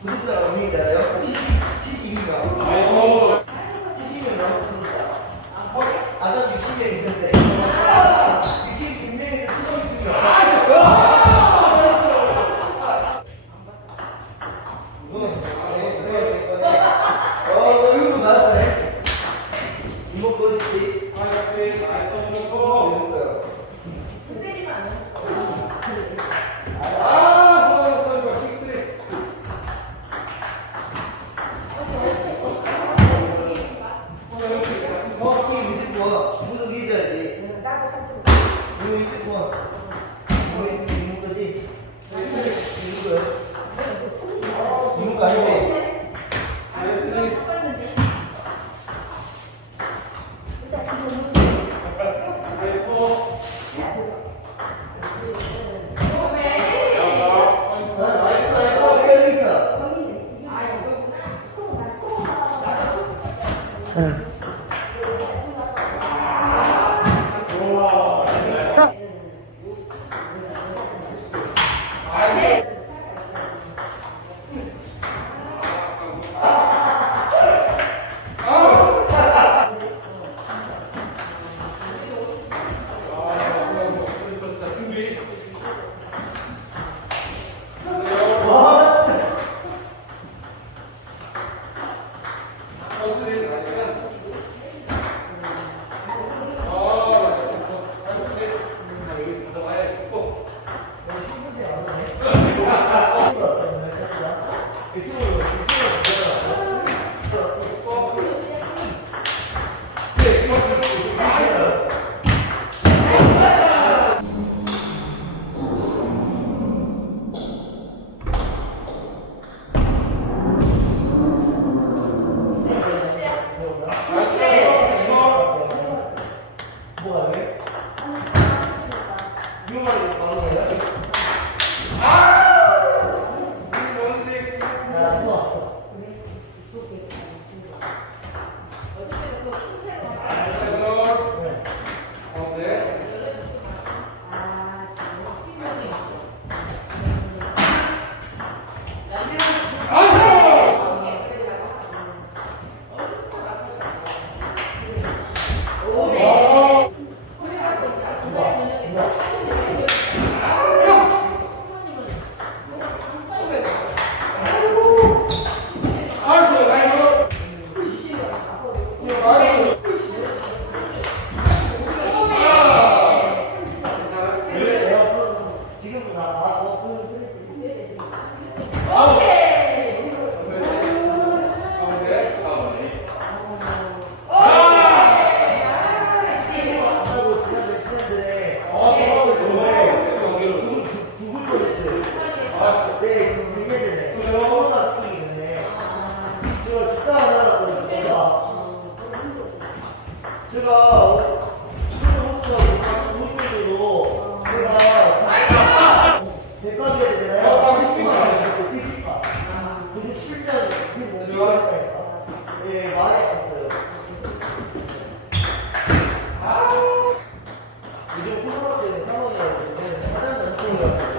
구독자가 분위기 나요? 70, 72인가? Amém. 아, 이게 코로나 때문에 상황이 아니라 화장실 엄청